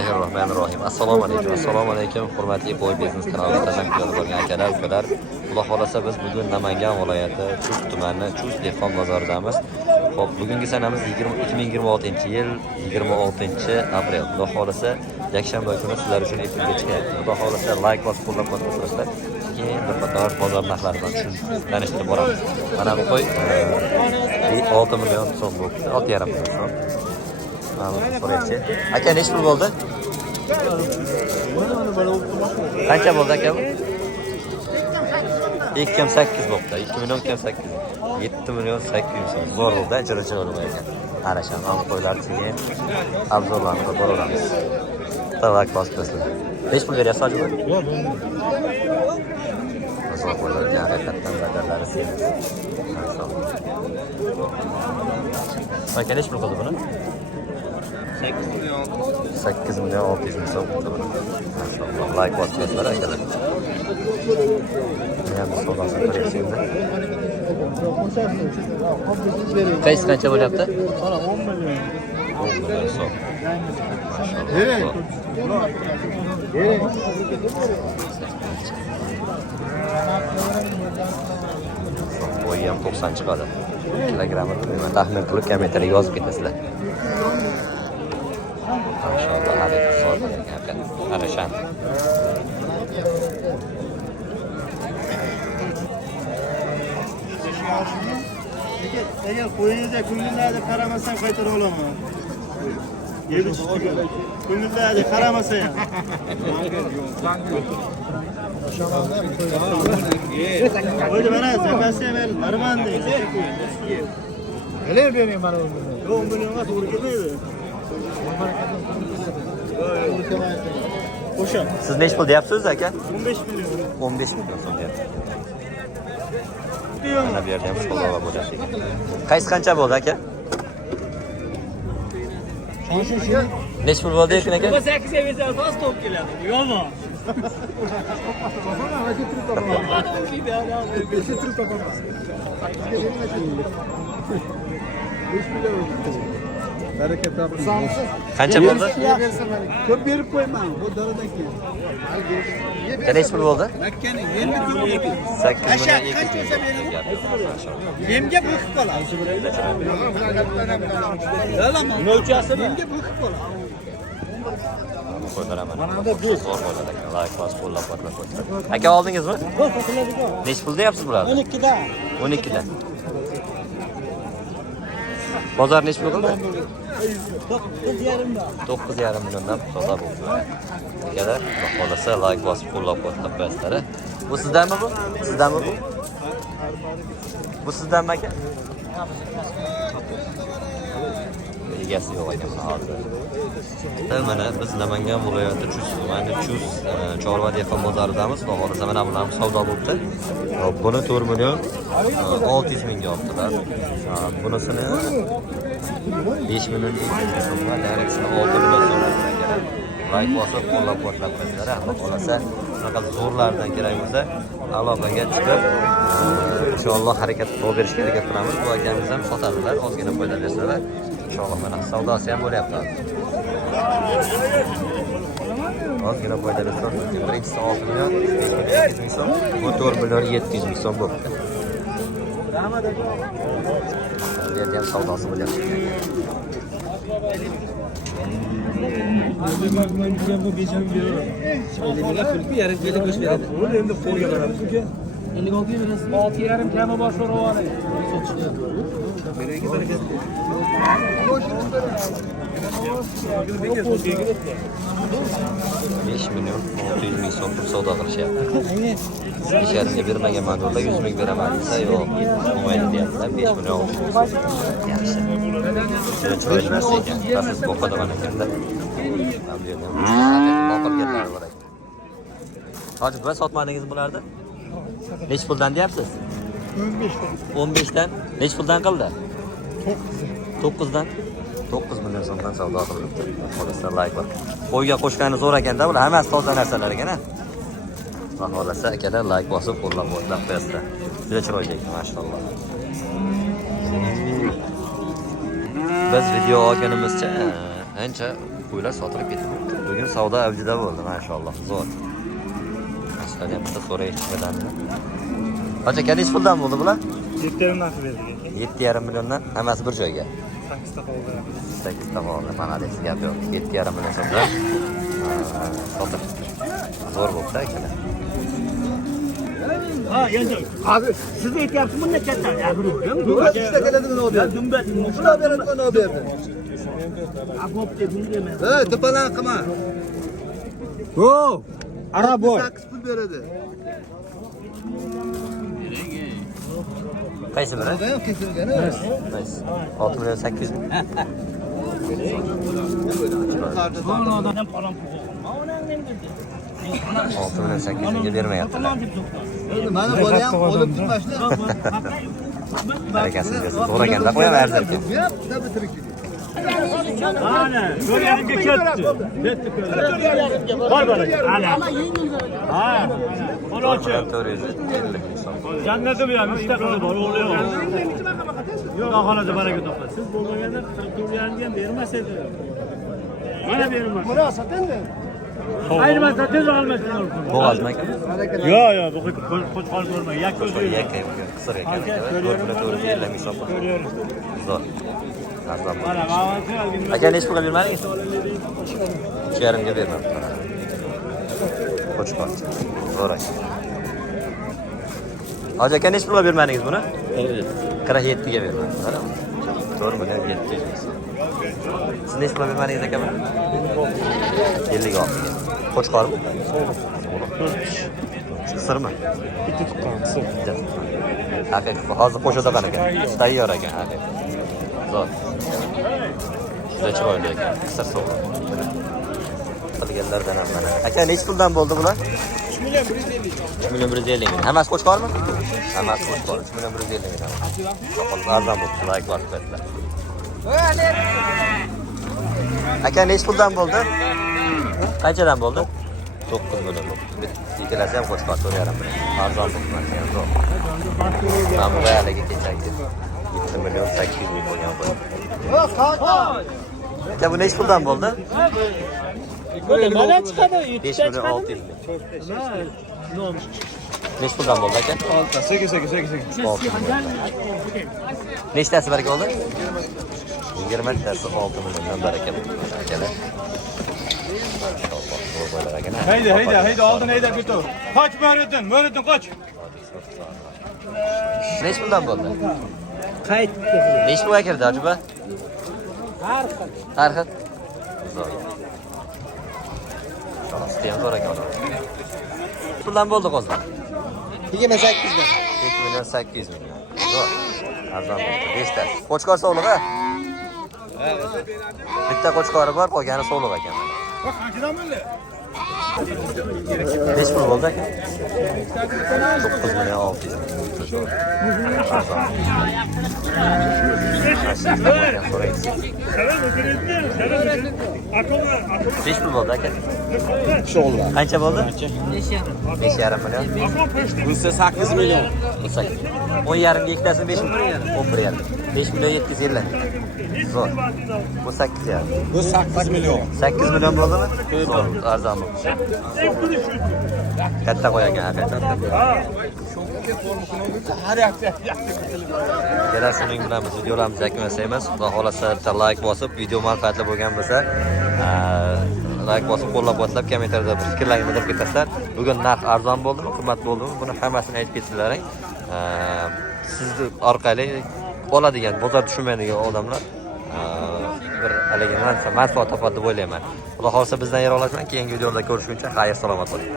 Bismillahirrohmanirrohim. Assalomu alaykum. Hurmatli qo'y biznes kanaliga tashakkür qilgan akalar, ukalar. Xudo xolasa biz bugun Namangan viloyati Chust tumani Chust dehqon bozoridamiz. Xo'p, bugungi sanamiz 2026-yil 26-aprel. Xudo xolasa yakshanba kuni sizlar uchun efirga chiqyapti. Xudo xolasa like bosib qo'llab-quvvatlashlar. Keyin bir qator bozor narxlari bilan tanishtirib boramiz. Mana bu qo'y 6 million so'm bo'ldi. 6,5 million so'm. Aka nechi pul bo'ldi? Qancha bo'ldi aka bu? 2,8 bo'ldi. 2 million 2,8. 7 million 800 so'm. Zo'r bo'ldi, chiroyli bo'ldi ekan. Ana shu ham qo'ylar keyin obzorlarni qilib boramiz. Tavak bosibsizlar. Nechi pul beryapsiz hozir? Yo'q, zo'r qo'ylar haqiqatdan badallari semiz. Aka nechi pul qildi buni? 8 million 600 ming so'm bo'ldi buni. Maşallah, like bosibsizlar akalar. Yana savdosini ko'raylik endi. Qaysi qancha bo'lyapti? Mana 10 million. 10 million so'm. Maşallah. Bo'yi ham 90 chiqadi. Kilogramni bilmayman, taxmin qilib kommentariyga yozib ketasizlar. Maşallah, harika so'rdi ekan. Ana shan. Agar qo'yingizga ko'ngillarga qaramasang qaytarib olaman. Yedi chiqdi. Ko'ngillarga qaramasa ham. Qo'ydi mana zakasi ham armandi. Neler bereyim bana 10 milyon? 10 milyonga to'g'ri kelmaydi. Qo'sha. Siz nechi pul deyapsiz aka? 15 million. 15 million so'm deyapti. Mana bu yerda ham savdo bo'lyapti. Qaysi qancha bo'ldi aka? Nechi pul bo'ldi ekan aka? 8 ga bersa fast top keladi. Yo'qmi? Bereket yapın. Qancha bo'ldi? Ko'p berib qo'yman. Bu daradan keyin. Nechi pul bo'ldi? Makkani yemni ko'p. 8 million 200 Yemga bo'kib qoladi. O'lchasi yemga bo'kib qoladi. Mana bu zo'r bo'ladi aka. Like bosib qo'llab-quvvatlashlar. Aka oldingizmi? Nechi pul deyapsiz bularni? 12 da. 12 dan. Bozor nechi pul qildi? 9,5 milliondan savdo bo'ldi. Akalar, xohlasa like bosib qo'llab-quvvatlab qo'yasizlar. Bu sizdanmi bu? Sizdanmi bu? Bu sizdanmi aka? Egasi yo'q ekan hozir. Mana biz Namangan viloyati Chust tumani Chust chorva dehqon bozoridamiz. Xohlasa mana bularning savdo bo'ldi. Buni 4 million 600 mingga oldilar. Bunisini 5 million 200 so'mga, nargisini 6 million so'mga kerak. Like bosib qo'llab-quvvatlab qo'yasizlar. Xohlasa bunaqa zo'rlardan kerak bo'lsa, aloqaga chiqib, inshaalloh harakat qilib berishga harakat qilamiz. Bu akamiz ham sotadilar, ozgina foyda bersalar. Inshaalloh mana savdosi ham bo'lyapti. Ozgina foyda bersa, birinchisi 6 million 800 ming so'm, bu 4 million 700 ming so'm bo'ldi. Bu yerda ham savdosi bo'lyapti. Beş milyon 600 ming so'm pul savdo qilishyapti. Ishlarimga bermagan manzurlar 100 ming beraman desa, yo'q, bo'lmaydi deyaptilar. 5 million 600 ming so'm. Yaxshi. Juda chiroyli narsa ekan. Siz boqadaman ekanda. Bu yerda boqilganlar bor ekan. Hozir bir sotmadingiz bularni? Nechi puldan deyapsiz? 15 dan. Nechi puldan qildi? 9 dan. 9 million so'mdan savdo qilibdi. Xohlasa like bor. Qo'yga qo'shgani zo'r ekanda, bular hammasi toza narsalar ekan-a. Xohlasa akalar like bosib qo'llab-quvvatlab qo'yasizlar. Juda chiroyli ekan, maşallah. Biz video olganimizcha ancha qo'ylar sotilib ketdi. savdo avjida bo'ldi, maşallah. Zo'r. Aslida ham bitta so'rayishganlarni. Qancha kadish puldan bo'ldi bular? 7,5 narxi berdik. 7,5 milliondan hammasi bir joyga. 8 ta qoldi. 8 ta qoldi. Mana desa gap yo'q. 7,5 million so'mdan. Sotib. Zo'r bo'ldi akalar. Ha, yandı. Abi siz de yaptınız mı ne kadar? Ya bunu. Kaç işte geldiniz ne oldu? Dümbet. Şuna verin ne oldu evde? Agop de bunu deme. He tıpalan kıma. Oo. Ara boy. 8 pul verdi. Qaysi biri? Ben kesilgan. Qaysi? 6 million 800 ming. Sonra adam param pul. Ondan ne dedi? 6 million 800 mingga bermayaptilar. Mana bola ham qo'lib tutmashni. Harakatsiz bersin. So'raganda qo'yaverdi. Yap, da bitirib. Ana, ko'rganimga ketdi. Bor bor. Ana. Ha. Qolochi. 450 ming so'm. Jannati bu ham mustaqili bor, o'g'li yo'q. Yo'q, xonada baraka topadi. Siz bo'lmaganda 44 ham bermas edi. Mana bermas. Buni sotindi. Ayniman sotingiz olmasdan olsin. Bo'g'azmi aka? Yo'q, bu qo'chqor ko'rmang. Yakka Yakka qisir ekan. 450 ming so'm. Zo'r. Arzon. Mana ma'lumotni oldim. Aka nechi pulga bermadingiz? 3,5 ga bermabdi. Qo'chqor. Zo'r aka. Hozir aka nechi pulga bermadingiz buni? 47 ga bermabdi. 4 million 700 ming so'm. Siz nechi pulga bermadingiz aka buni? 56 ga. Qo'chqormi? Qisirmi? Bitti tuqqan, qisir. Haqiqiy hozir qo'shida qanaqa? Tayyor ekan haqiqiy. Zo'r. Juda chiroyli ekan. Qisir so'g'i. Qilganlardan ham mana. Aka nechi puldan bo'ldi bular? 3 million 150 ming. Hammasi qo'chqormi? Hammasi qo'chqor. 3 million 150 ming. Soqol arzon bo'ldi. Like bosib ketdilar. Aka nechi puldan bo'ldi? Qanchadan bo'ldi? 9 million bo'ldi. Ikkalasi ham qo'chqor 4,5 million. Arzon bo'ldi. Zo'r. Mana bu haliga kechagi 7 million 800 ming bo'lgan qo'y. Aka bu nechi puldan bo'ldi? Mana chiqadi, 5 million 600 ming. Nechi puldan bo'ldi aka? 8. Nechtasi baraka bo'ldi? 20 tasi 6 milliondan baraka bo'ldi akalar. Haydi oldin hayda bitu. Qoch Mo'riddin qoch. Nechi puldan bo'ldi? Qayt. Nechi pulga kirdi ajoba? Har xil. Zo'r. Sho'rasi ham zo'r ekan. Puldan bo'ldi qo'zlar. 28 dan. 2 million 800 ming. Zo'r. Arzon bo'ldi. 5 tasi. Qo'chqor sog'lig'i? Bitta qo'chqori bor, qolgani sog'liq ekan. Nechi pul bo'ldi aka? 9 million 600 ming. Nechi pul bo'ldi aka? Sho'g'illar. Qancha bo'ldi? 5,5 million. Bunisi 8 million. 10,5 ga ikkitasi 5 million. 11,5. 5 million 750 ming. Zo'r. Bu 8,5. Bu 8 million. 8 million bo'ldimi? Zo'r, arzon bo'ldi. Katta qo'yagan haqiqatan. Kelar shuning bilan biz videolarimizni yakunlaymiz. Xudo xolasa bitta like bosib, video manfaatli bo'lgan bo'lsa, like bosib, qo'llab-quvvatlab, kommentariyada fikrlaringizni bildirib ketasizlar. Bugun narx arzon bo'ldimi, qimmat bo'ldimi? Buni hammasini aytib ketsalaring. Sizni orqali oladigan, bozor tushunmaydigan odamlar bir haliga manfaat topadi deb o'ylayman. Xudo xolasa bizdan yer olasiman. Keyingi videoda ko'rishguncha xayr salomat bo'ling.